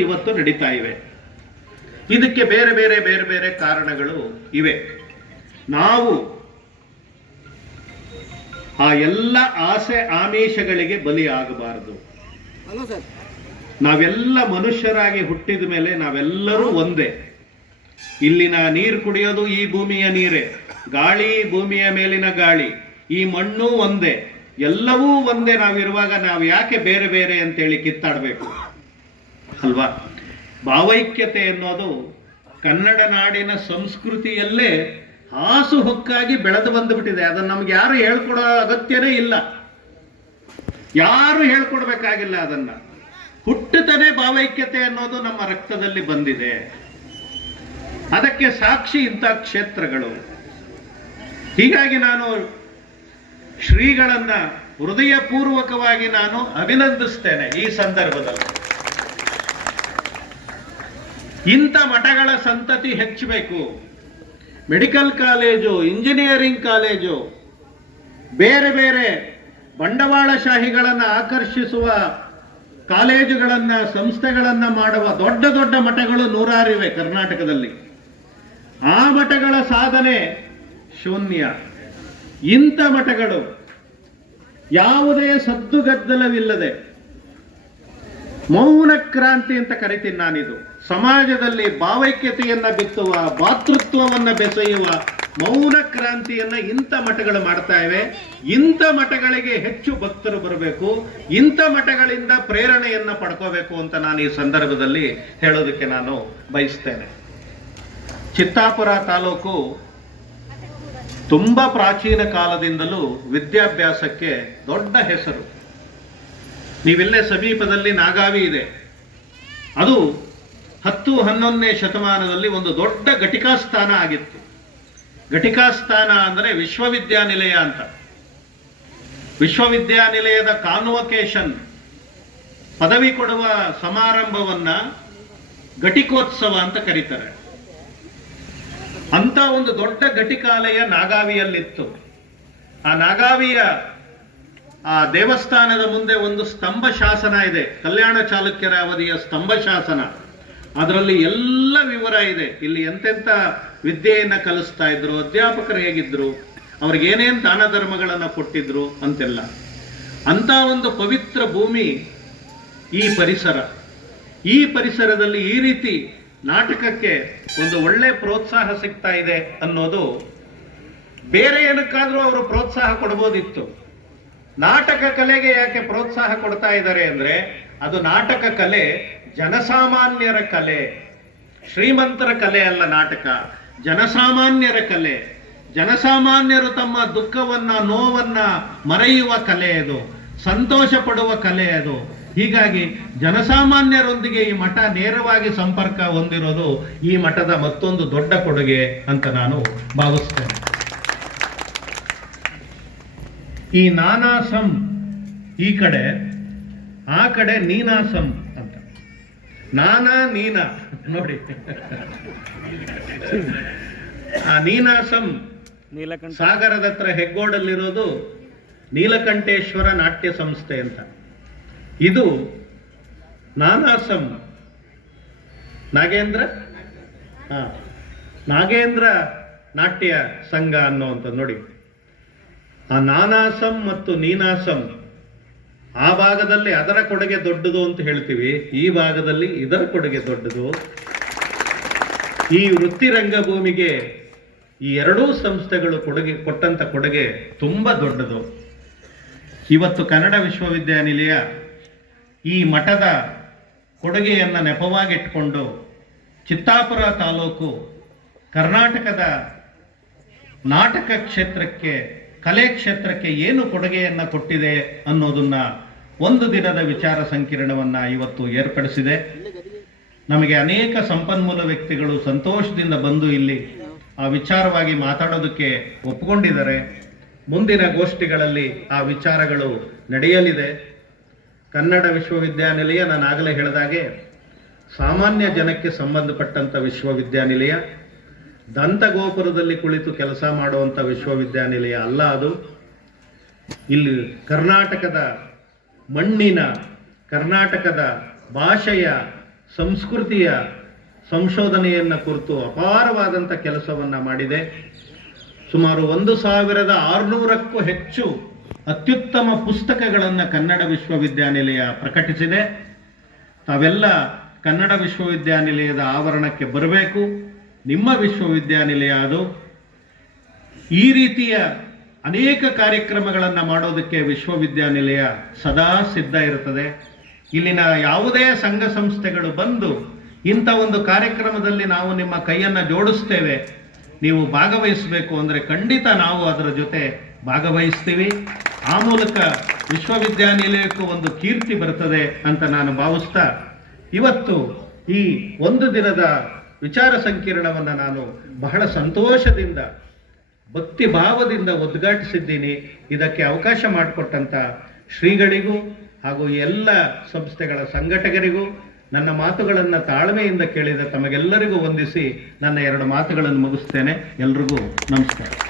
ಇವತ್ತು ನಡೀತಾ ಇವೆ. ಇದಕ್ಕೆ ಬೇರೆ ಬೇರೆ ಬೇರೆ ಬೇರೆ ಕಾರಣಗಳು ಇವೆ. ನಾವು ಆ ಎಲ್ಲ ಆಸೆ ಆಮಿಷಗಳಿಗೆ ಬಲಿಯಾಗಬಾರದು. ನಾವೆಲ್ಲ ಮನುಷ್ಯರಾಗಿ ಹುಟ್ಟಿದ ಮೇಲೆ ನಾವೆಲ್ಲರೂ ಒಂದೇ. ಇಲ್ಲಿನ ನೀರು ಕುಡಿಯೋದು ಈ ಭೂಮಿಯ ನೀರೇ. ಗಾಳಿ ಭೂಮಿಯ ಮೇಲಿನ ಗಾಳಿ. ಈ ಮಣ್ಣು ಒಂದೇ. ಎಲ್ಲವೂ ಒಂದೇ ನಾವಿರುವಾಗ ನಾವು ಯಾಕೆ ಬೇರೆ ಬೇರೆ ಅಂತೇಳಿ ಕಿತ್ತಾಡಬೇಕು? ಅಲ್ವಾ? ಭಾವೈಕ್ಯತೆ ಅನ್ನೋದು ಕನ್ನಡ ನಾಡಿನ ಸಂಸ್ಕೃತಿಯಲ್ಲೇ ಹಾಸು ಹೊಕ್ಕಾಗಿ ಬೆಳೆದು ಬಂದುಬಿಟ್ಟಿದೆ. ಅದನ್ನು ನಮ್ಗೆ ಯಾರು ಹೇಳ್ಕೊಡೋ ಅಗತ್ಯನೇ ಇಲ್ಲ. ಯಾರು ಹೇಳ್ಕೊಡ್ಬೇಕಾಗಿಲ್ಲ ಅದನ್ನ. ಹುಟ್ಟುತ್ತನೇ ಭಾವೈಕ್ಯತೆ ಅನ್ನೋದು ನಮ್ಮ ರಕ್ತದಲ್ಲಿ ಬಂದಿದೆ. ಅದಕ್ಕೆ ಸಾಕ್ಷಿ ಇಂಥ ಕ್ಷೇತ್ರಗಳು. ಹೀಗಾಗಿ ನಾನು ಶ್ರೀಗಳನ್ನ ಹೃದಯಪೂರ್ವಕವಾಗಿ ನಾನು ಅಭಿನಂದಿಸ್ತೇನೆ ಈ ಸಂದರ್ಭದಲ್ಲಿ. ಇಂಥ ಮಠಗಳ ಸಂತತಿ ಹೆಚ್ಚಬೇಕು. ಮೆಡಿಕಲ್ ಕಾಲೇಜು, ಇಂಜಿನಿಯರಿಂಗ್ ಕಾಲೇಜು, ಬೇರೆ ಬೇರೆ ಬಂಡವಾಳಶಾಹಿಗಳನ್ನು ಆಕರ್ಷಿಸುವ ಕಾಲೇಜುಗಳನ್ನು, ಸಂಸ್ಥೆಗಳನ್ನು ಮಾಡುವ ದೊಡ್ಡ ದೊಡ್ಡ ಮಠಗಳು ನೂರಾರಿವೆ ಕರ್ನಾಟಕದಲ್ಲಿ. ಆ ಮಠಗಳ ಸಾಧನೆ ಶೂನ್ಯ. ಇಂಥ ಮಠಗಳು ಯಾವುದೇ ಸದ್ದುಗದ್ದಲವಿಲ್ಲದೆ ಮೌನ ಕ್ರಾಂತಿ ಅಂತ ಕರಿತೀನಿ ನಾನಿದು. ಸಮಾಜದಲ್ಲಿ ಭಾವೈಕ್ಯತೆಯನ್ನ ಬಿತ್ತುವ, ಭಾತೃತ್ವವನ್ನ ಬೆಸೆಯುವ ಮೌನ ಕ್ರಾಂತಿಯನ್ನ ಇಂಥ ಮಠಗಳು ಮಾಡ್ತಾ ಇವೆ. ಇಂಥ ಮಠಗಳಿಗೆ ಹೆಚ್ಚು ಭಕ್ತರು ಬರಬೇಕು. ಇಂಥ ಮಠಗಳಿಂದ ಪ್ರೇರಣೆಯನ್ನ ಪಡ್ಕೋಬೇಕು ಅಂತ ನಾನು ಈ ಸಂದರ್ಭದಲ್ಲಿ ಹೇಳೋದಕ್ಕೆ ನಾನು ಬಯಸ್ತೇನೆ. ಚಿತ್ತಾಪುರ ತಾಲೂಕು ತುಂಬಾ ಪ್ರಾಚೀನ ಕಾಲದಿಂದಲೂ ವಿದ್ಯಾಭ್ಯಾಸಕ್ಕೆ ದೊಡ್ಡ ಹೆಸರು. ನೀವಿಲ್ಲೇ ಸಮೀಪದಲ್ಲಿ ನಾಗಾವಿ ಇದೆ. ಅದು ಹತ್ತು ಹನ್ನೊಂದನೇ ಶತಮಾನದಲ್ಲಿ ಒಂದು ದೊಡ್ಡ ಘಟಿಕಾಸ್ಥಾನ ಆಗಿತ್ತು. ಘಟಿಕಾಸ್ಥಾನ ಅಂದರೆ ವಿಶ್ವವಿದ್ಯಾನಿಲಯ ಅಂತ. ವಿಶ್ವವಿದ್ಯಾನಿಲಯದ ಕಾನ್ವೊಕೇಶನ್ ಪದವಿ ಕೊಡುವ ಸಮಾರಂಭವನ್ನ ಘಟಿಕೋತ್ಸವ ಅಂತ ಕರೀತಾರೆ. ಅಂತ ಒಂದು ದೊಡ್ಡ ಘಟಿಕಾಲಯ ನಾಗಾವಿಯಲ್ಲಿತ್ತು. ಆ ನಾಗಾವಿಯ ಆ ದೇವಸ್ಥಾನದ ಮುಂದೆ ಒಂದು ಸ್ತಂಭ ಶಾಸನ ಇದೆ. ಕಲ್ಯಾಣ ಚಾಲುಕ್ಯರ ಅವಧಿಯ ಸ್ತಂಭ ಶಾಸನ. ಅದರಲ್ಲಿ ಎಲ್ಲ ವಿವರ ಇದೆ. ಇಲ್ಲಿ ಎಂತೆಂಥ ವಿದ್ಯೆಯನ್ನು ಕಲಿಸ್ತಾ ಇದ್ರು, ಅಧ್ಯಾಪಕರು ಹೇಗಿದ್ರು, ಅವ್ರಿಗೆ ಏನೇನು ದಾನ ಧರ್ಮಗಳನ್ನು ಕೊಟ್ಟಿದ್ರು ಅಂತೆಲ್ಲ. ಅಂತ ಒಂದು ಪವಿತ್ರ ಭೂಮಿ ಈ ಪರಿಸರ. ಈ ಪರಿಸರದಲ್ಲಿ ಈ ರೀತಿ ನಾಟಕಕ್ಕೆ ಒಂದು ಒಳ್ಳೆ ಪ್ರೋತ್ಸಾಹ ಸಿಗ್ತಾ ಇದೆ ಅನ್ನೋದು ಬೇರೆ ಏನಕ್ಕಾದರೂ ಅವರು ಪ್ರೋತ್ಸಾಹ ಕೊಡ್ಬೋದಿತ್ತು. ನಾಟಕ ಕಲೆಗೆ ಯಾಕೆ ಪ್ರೋತ್ಸಾಹ ಕೊಡ್ತಾ ಇದ್ದಾರೆ ಅಂದ್ರೆ ಅದು ನಾಟಕ ಕಲೆ ಜನಸಾಮಾನ್ಯರ ಕಲೆ, ಶ್ರೀಮಂತರ ಕಲೆ ಅಲ್ಲ ನಾಟಕ. ಜನಸಾಮಾನ್ಯರ ಕಲೆ. ಜನಸಾಮಾನ್ಯರು ತಮ್ಮ ದುಃಖವನ್ನ, ನೋವನ್ನ ಮರೆಯುವ ಕಲೆ ಅದು, ಸಂತೋಷ ಪಡುವ ಕಲೆ ಅದು. ಹೀಗಾಗಿ ಜನಸಾಮಾನ್ಯರೊಂದಿಗೆ ಈ ಮಠ ನೇರವಾಗಿ ಸಂಪರ್ಕ ಹೊಂದಿರೋದು ಈ ಮಠದ ಮತ್ತೊಂದು ದೊಡ್ಡ ಕೊಡುಗೆ ಅಂತ ನಾನು ಭಾವಿಸ್ತೇನೆ. ಈ ನಾನಾಸಂ ಈ ಕಡೆ ಆ ಕಡೆ ನೀನಾಸಂ ಅಂತ. ನಾನಾ ನೀನಾ ನೋಡಿ. ಆ ನೀನಾಸಂ ನೀಲಕಂಠ. ಸಾಗರದ ಹತ್ರ ಹೆಗ್ಗೋಡಲ್ಲಿರೋದು ನೀಲಕಂಠೇಶ್ವರ ನಾಟ್ಯ ಸಂಸ್ಥೆ ಅಂತ. ಇದು ನಾನಾಸಂ. ನಾಗೇಂದ್ರ? ಹಾ. ನಾಗೇಂದ್ರ ನಾಟ್ಯ ಸಂಘ ಅನ್ನುವಂಥದ್ದು ನೋಡಿ. ಆ ನಾನಾಸಂ ಮತ್ತು ನೀನಾಸಂ. ಆ ಭಾಗದಲ್ಲಿ ಅದರ ಕೊಡುಗೆ ದೊಡ್ಡದು ಅಂತ ಹೇಳ್ತೀವಿ. ಈ ಭಾಗದಲ್ಲಿ ಇದರ ಕೊಡುಗೆ ದೊಡ್ಡದು. ಈ ವೃತ್ತಿ ರಂಗಭೂಮಿಗೆ ಈ ಎರಡೂ ಸಂಸ್ಥೆಗಳು ಕೊಡುಗೆ, ಕೊಟ್ಟಂತ ಕೊಡುಗೆ ತುಂಬಾ ದೊಡ್ಡದು. ಇವತ್ತು ಕನ್ನಡ ವಿಶ್ವವಿದ್ಯಾನಿಲಯ ಈ ಮಠದ ಕೊಡುಗೆಯನ್ನು ನೆಪವಾಗಿಟ್ಕೊಂಡು ಚಿತ್ತಾಪುರ ತಾಲೂಕು ಕರ್ನಾಟಕದ ನಾಟಕ ಕ್ಷೇತ್ರಕ್ಕೆ ಕಲೆ ಕ್ಷೇತ್ರಕ್ಕೆ ಏನು ಕೊಡುಗೆಯನ್ನು ಕೊಟ್ಟಿದೆ ಅನ್ನೋದನ್ನ ಒಂದು ದಿನದ ವಿಚಾರ ಸಂಕಿರಣವನ್ನ ಇವತ್ತು ಏರ್ಪಡಿಸಿದೆ. ನಮಗೆ ಅನೇಕ ಸಂಪನ್ಮೂಲ ವ್ಯಕ್ತಿಗಳು ಸಂತೋಷದಿಂದ ಬಂದು ಇಲ್ಲಿ ಆ ವಿಚಾರವಾಗಿ ಮಾತಾಡೋದಕ್ಕೆ ಒಪ್ಪಿಕೊಂಡಿದ್ದಾರೆ ಮುಂದಿನ ಗೋಷ್ಠಿಗಳಲ್ಲಿ ಆ ವಿಚಾರಗಳು ನಡೆಯಲಿದೆ. ಕನ್ನಡ ವಿಶ್ವವಿದ್ಯಾನಿಲಯ, ನಾನು ಆಗಲೇ ಹೇಳಿದಾಗೆ, ಸಾಮಾನ್ಯ ಜನಕ್ಕೆ ಸಂಬಂಧಪಟ್ಟಂತ ವಿಶ್ವವಿದ್ಯಾನಿಲಯ ದಂತಗೋಪುರದಲ್ಲಿ ಕುಳಿತು ಕೆಲಸ ಮಾಡುವಂಥ ವಿಶ್ವವಿದ್ಯಾನಿಲಯ ಅಲ್ಲ ಅದು. ಇಲ್ಲಿ ಕರ್ನಾಟಕದ ಮಣ್ಣಿನ, ಕರ್ನಾಟಕದ ಭಾಷೆಯ, ಸಂಸ್ಕೃತಿಯ ಸಂಶೋಧನೆಯನ್ನು ಕುರಿತು ಅಪಾರವಾದಂಥ ಕೆಲಸವನ್ನು ಮಾಡಿದೆ. ಸುಮಾರು ಒಂದು ಸಾವಿರದ ಆರುನೂರಕ್ಕೂ ಹೆಚ್ಚು ಅತ್ಯುತ್ತಮ ಪುಸ್ತಕಗಳನ್ನು ಕನ್ನಡ ವಿಶ್ವವಿದ್ಯಾನಿಲಯ ಪ್ರಕಟಿಸಿದೆ. ತಾವೆಲ್ಲ ಕನ್ನಡ ವಿಶ್ವವಿದ್ಯಾನಿಲಯದ ಆವರಣಕ್ಕೆ ಬರಬೇಕು. ನಿಮ್ಮ ವಿಶ್ವವಿದ್ಯಾನಿಲಯ ಅದು. ಈ ರೀತಿಯ ಅನೇಕ ಕಾರ್ಯಕ್ರಮಗಳನ್ನು ಮಾಡೋದಕ್ಕೆ ವಿಶ್ವವಿದ್ಯಾನಿಲಯ ಸದಾ ಸಿದ್ಧ ಇರುತ್ತದೆ. ಇಲ್ಲಿನ ಯಾವುದೇ ಸಂಘ ಸಂಸ್ಥೆಗಳು ಬಂದು ಇಂಥ ಒಂದು ಕಾರ್ಯಕ್ರಮದಲ್ಲಿ ನಾವು ನಿಮ್ಮ ಕೈಯನ್ನು ಜೋಡಿಸ್ತೇವೆ. ನೀವು ಭಾಗವಹಿಸಬೇಕು ಅಂದರೆ ಖಂಡಿತ ನಾವು ಅದರ ಜೊತೆ ಭಾಗವಹಿಸ್ತೀವಿ. ಆ ಮೂಲಕ ವಿಶ್ವವಿದ್ಯಾನಿಲಯಕ್ಕೂ ಒಂದು ಕೀರ್ತಿ ಬರ್ತದೆ ಅಂತ ನಾನು ಭಾವಿಸ್ತಾ, ಇವತ್ತು ಈ ಒಂದು ದಿನದ ವಿಚಾರ ಸಂಕಿರಣವನ್ನು ನಾನು ಬಹಳ ಸಂತೋಷದಿಂದ ಭಕ್ತಿ ಭಾವದಿಂದ ಉದ್ಘಾಟಿಸಿದ್ದೀನಿ ಇದಕ್ಕೆ ಅವಕಾಶ ಮಾಡಿಕೊಟ್ಟಂತ ಶ್ರೀಗಳಿಗೂ ಹಾಗೂ ಎಲ್ಲ ಸಂಸ್ಥೆಗಳ ಸಂಘಟಕರಿಗೂ ನನ್ನ ಮಾತುಗಳನ್ನು ತಾಳ್ಮೆಯಿಂದ ಕೇಳಿದ ತಮಗೆಲ್ಲರಿಗೂ ವಂದಿಸಿ ನನ್ನ ಎರಡು ಮಾತುಗಳನ್ನು ಮುಗಿಸ್ತೇನೆ. ಎಲ್ರಿಗೂ ನಮಸ್ಕಾರ.